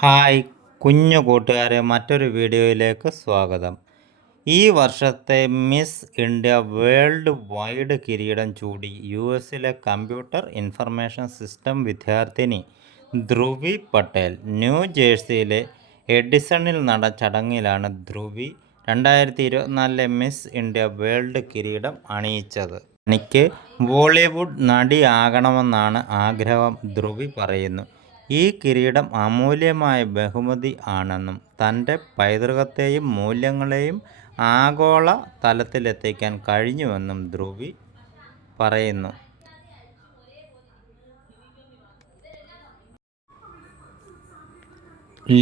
Hi കുഞ്ഞു കൂട്ടുകാരെ, മറ്റൊരു വീഡിയോയിലേക്ക് സ്വാഗതം. ഈ വർഷത്തെ മിസ് ഇന്ത്യ വേൾഡ് വൈഡ് കിരീടം ചൂടി US-ലെ കമ്പ്യൂട്ടർ ഇൻഫർമേഷൻ സിസ്റ്റം വിദ്യാർത്ഥിനി ധ്രുവി പട്ടേൽ. ന്യൂ ജേഴ്സിയിലെ എഡിസണിൽ നടന്ന ചടങ്ങിലാണ് ധ്രുവി 2024 മിസ് ഇന്ത്യ വേൾഡ് കിരീടം അണിയിച്ചത്. തനിക്ക് ബോളിവുഡ് നടിയാകണമെന്നാണ് ആഗ്രഹം, ധ്രുവി പറയുന്നു. ഈ കിരീടം അമൂല്യമായ ബഹുമതി ആണെന്നും തൻ്റെ പൈതൃകത്തെയും മൂല്യങ്ങളെയും ആഗോള തലത്തിലെത്തിക്കാൻ കഴിഞ്ഞുവെന്നും ധ്രുവി പറയുന്നു.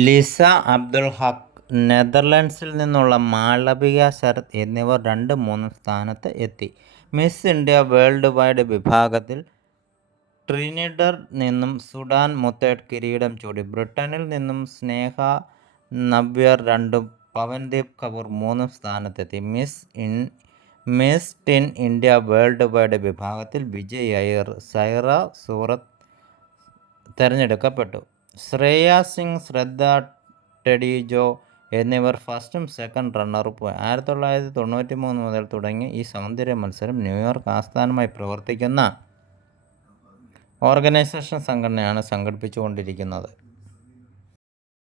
ലിസ അബ്ദുൽ ഹക്ക്, നെതർലൻഡ്സിൽ നിന്നുള്ള മാളവിക ശരത് എന്നിവർ 2-3 സ്ഥാനത്ത് എത്തി. മിസ് ഇന്ത്യ വേൾഡ് വൈഡ് വിഭാഗത്തിൽ ട്രിനിഡഡിൽ നിന്നും സുഡാൻ മുത്തേഡ് കിരീടം ചൂടി. ബ്രിട്ടനിൽ നിന്നും സ്നേഹ നവ്യർ 2ഉം പവൻദീപ് കൗർ 3 സ്ഥാനത്തെത്തി. Miss tin India world wide വിഭാഗത്തിൽ വിജയിയായി സൈറ സൂറത്ത് തിരഞ്ഞെടുക്കപ്പെട്ടു. ശ്രേയ സിംഗ്, ശ്രദ്ധ ടെഡിജോ എന്നിവർ ഫസ്റ്റും സെക്കൻഡ് റണ്ണറപ്പുമായി. 1993 മുതൽ തുടങ്ങിയ ഈ സൗന്ദര്യ മത്സരം ന്യൂയോർക്ക് ആസ്ഥാനമായി പ്രവർത്തിക്കുന്ന ഓർഗനൈസേഷൻ സംഘടനയാണ് സംഘടിപ്പിച്ചുകൊണ്ടിരിക്കുന്നത്.